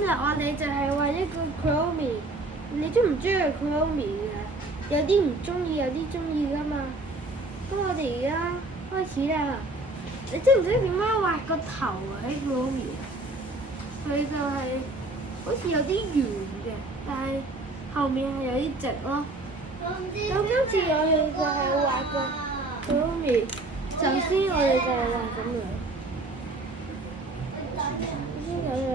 日我哋就係畫一個 Kuromi，你中唔中意 Kuromi 㗎？有啲唔中意，有啲中意㗎嘛。咁我哋而家開始啦。你知唔知點樣畫個頭啊？喺 Kuromi 啊？佢就係好似有啲圓嘅，但係後面係有啲直咯。咁今次我哋就係畫個 Kuromi。首先我哋就係畫咁樣。先咁樣。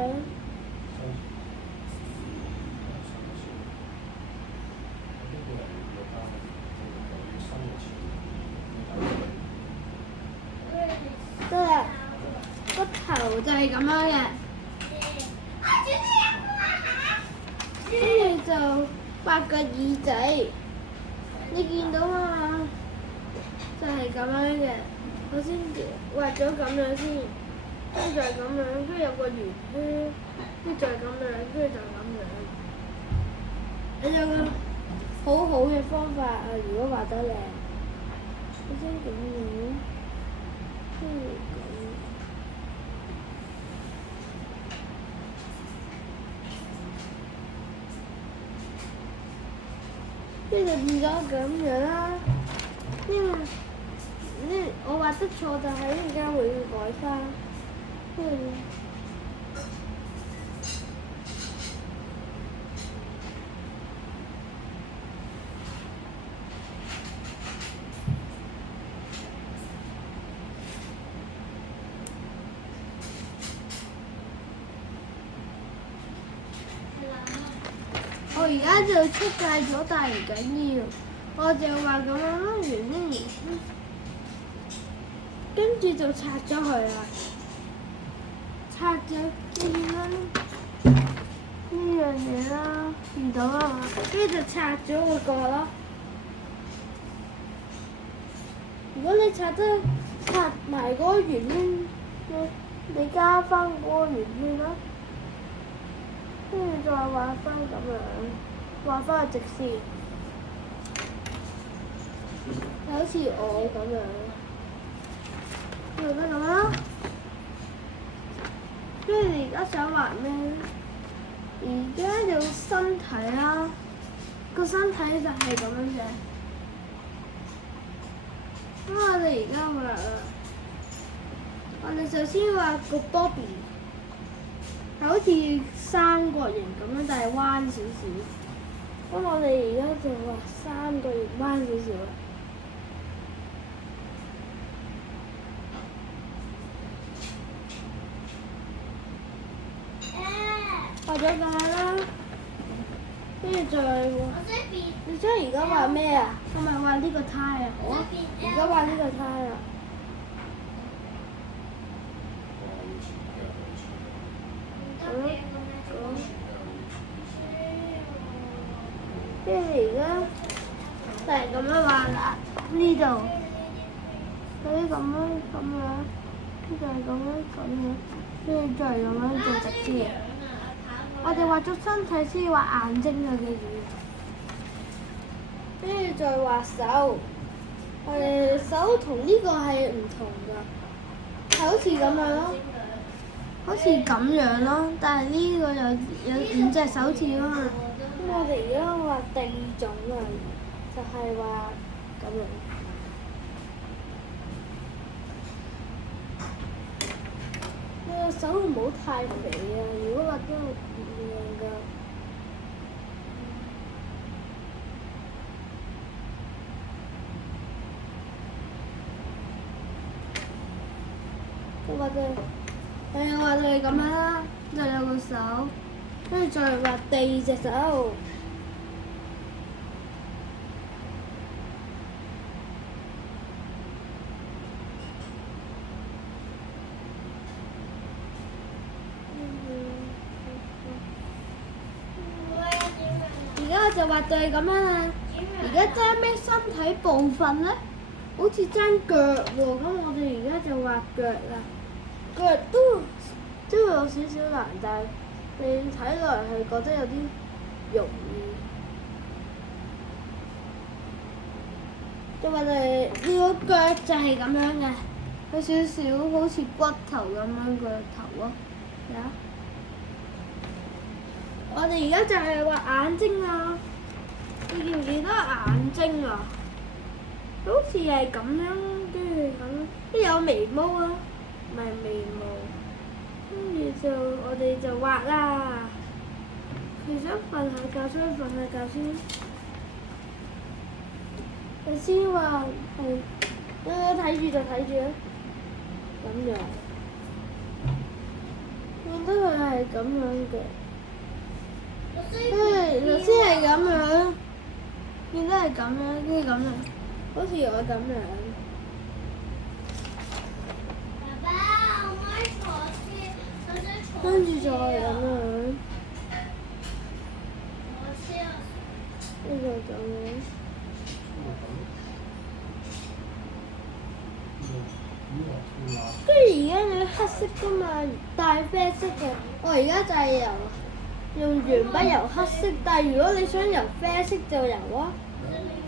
得啦，個頭就係咁樣嘅。跟住就畫個耳仔，你見到嘛？就係咁樣嘅。我先畫咗咁樣先，跟住就係咁樣，跟住有個圓圈，跟住就係咁樣，跟住就係咁樣。你有個好好嘅方法啊！如果畫得靚，我先咁樣，跟住咁。跟住就變咗咁樣啦。我畫得錯就係陣間會改翻。我而家就出界咗，但係唔緊要，我就畫咁樣咯，圓圈，跟住就拆咗佢啦。拆咗呢樣嘢啦，見到啦嘛，跟住就拆咗個角咯。如果你拆埋嗰個圓圈，你加翻嗰個圓圈啦。跟住再畫翻咁樣，畫翻個直線，就好似我咁樣，畫翻咁啦。跟住你而家想畫咩？而家有身體啦，個身體就係咁樣嘅。咁我哋而家畫啦，我哋首先畫個 Bobby。好似三角形咁樣，但係彎少少。咁我哋而家就畫三角形彎少少啦。畫咗咁樣啦，跟住再畫。你想而家畫咩啊？我咪畫呢個胎啊！好啊，而家畫呢個胎啦。跟住而家就係咁樣畫啦，呢度佢咁樣，跟住係咁樣，跟住再咁樣做直線。我哋畫咗身體先畫眼睛啊，記住。跟住再畫手，我哋手同呢個係唔同㗎，係好似咁樣咯。好似咁樣咯，但係呢個有5隻手指啊嘛。咁我哋而家畫第二種啊，就係畫咁樣。你個手唔好太肥啊！如果畫得唔靚㗎。我畫到。我哋咁樣啦，就有個手，跟住再畫第二隻手。而家我就畫到係咁樣啦。而家爭咩身體部分咧？好似爭腳喎，咁我哋而家就畫腳啦。腳都有少少難，但係你睇落係覺得有啲容易。就話你個腳就係咁樣嘅，有少少好似骨頭咁樣個頭咯，睇下。我哋而家就係畫眼睛啊！你記唔記得眼睛啊？好似係咁樣，跟住咁，跟住有眉毛啊，唔係眉毛，跟住就我哋就畫啦。佢想瞓下覺，所以瞓下覺先。你先話係，睇住就睇住啦。咁樣，見到佢係咁樣嘅。頭先係咁樣，見到係咁樣，跟住咁樣，好似我咁樣。爸爸，我買坐先，我想坐。跟住就係咁樣。我先。呢個咁樣。跟住而家你黑色噶嘛，帶啡色嘅。我而家就係用鉛筆油黑色，但係如果你想油啡色就油啊，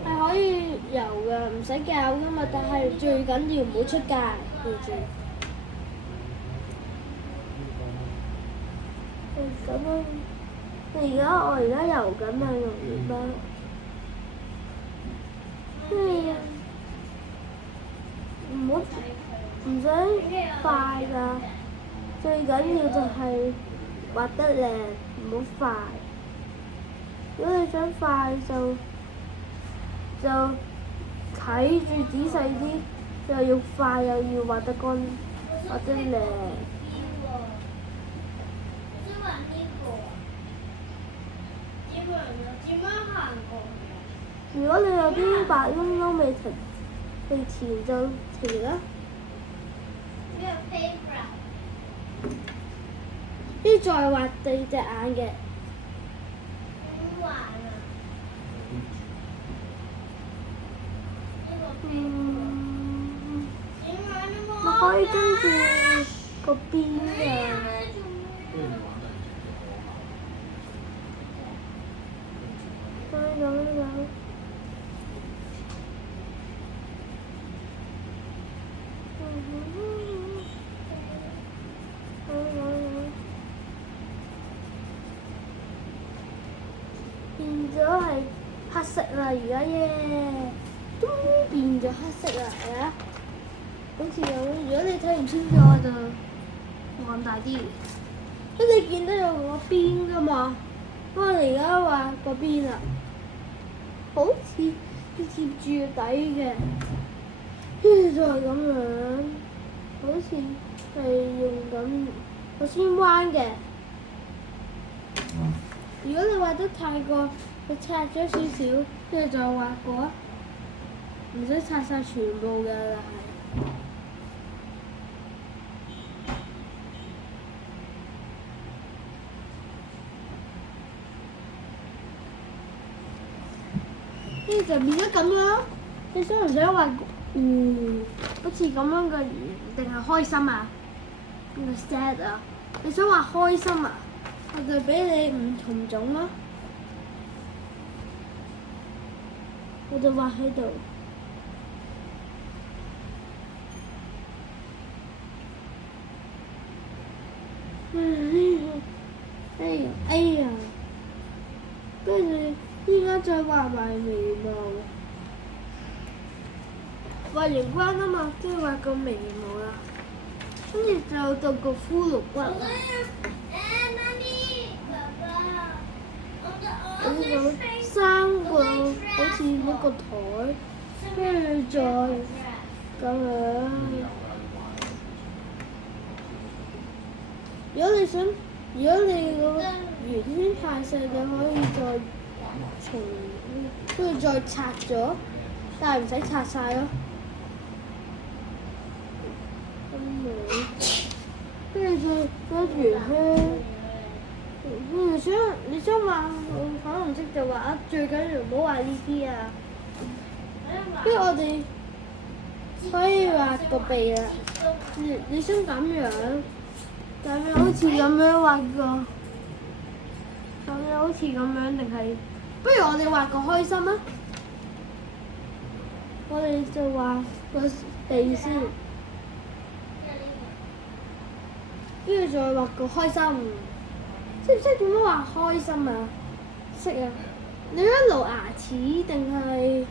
係可以油㗎，唔使教㗎嘛。但係最緊要唔好出街，記住。咁樣，我而家油緊啊，用鉛筆。唔使快㗎，最緊要就係畫得靚，唔好快。如果你想快就睇住仔細啲，又要快又要畫得乾，畫得靚。如果你有啲白窿窿未填就填啦。跟住再畫第二隻眼嘅。我可以跟住個邊㗎。變咗係黑色啦，而家耶，都變咗黑色啦，係啊，好似有。如果你睇唔清楚，我就放大啲。咁你見到有個邊㗎嘛？我哋而家畫個邊啦，好似貼住個底嘅，跟住就係咁樣，好似係用咁，我先彎嘅。如果你畫得太過，你拆咗少少，跟住再畫過，唔使拆晒全部㗎啦。跟住就變咗咁樣。你想唔想畫好似咁樣嘅魚，定係開心啊？定係 sad 啊？你想畫開心啊？我就俾你唔同種咯，我就畫喺度。哎呀！跟住依家再畫埋眉毛，畫完關啊嘛，跟住畫個眉毛啦，跟住就到個骷髏骨啦。咁有3個好似嗰個台，跟住再咁樣。如果你個圓圈太細，你可以再跟住再拆咗，但係唔使拆晒咯。咁樣，跟住再嗰圓圈。你想畫粉紅色就畫啊，最緊要唔好畫呢啲啊。跟住我哋可以畫個鼻啦。你想咁樣好似咁樣畫個，咁樣好似咁樣定係？不如我哋畫個開心啊！我哋就畫個鼻先，跟住再畫個開心。識唔識點樣話開心啊？識啊！你一路牙齒定係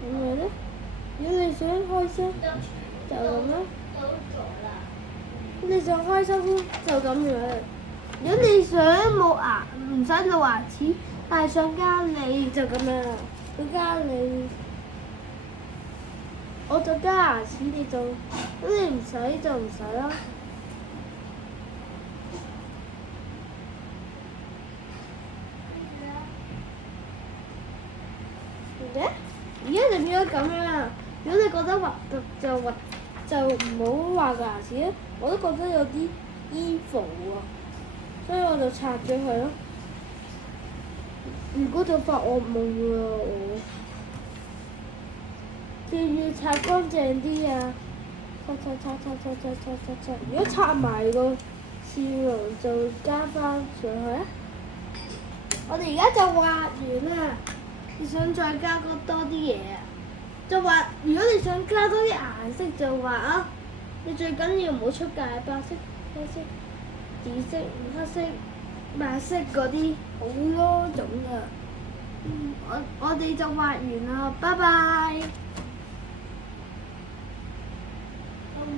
點樣咧？如果你想開心就咁啦。都咗啦。你想開心就咁樣。如果你想冇牙唔使露牙齒，但係想加你就咁樣，想加你，我就加牙齒，你就咁你唔使就唔使啦。而家就變咗咁樣啦。如果你覺得核突就唔好畫個牙齒啦。我都覺得有啲evil喎，所以我就拆咗佢咯。如果就發惡夢㗎我，仲要擦乾淨啲啊！擦。如果擦埋個笑容就加翻上去啊！我哋而家就畫完啦。你想再加多啲嘢啊？就畫，如果你想加多啲顏色就畫啊！你最緊要唔好出界，白色、黑色、紫色、黑色、白色嗰啲好多種㗎。我哋就畫完啦，拜拜。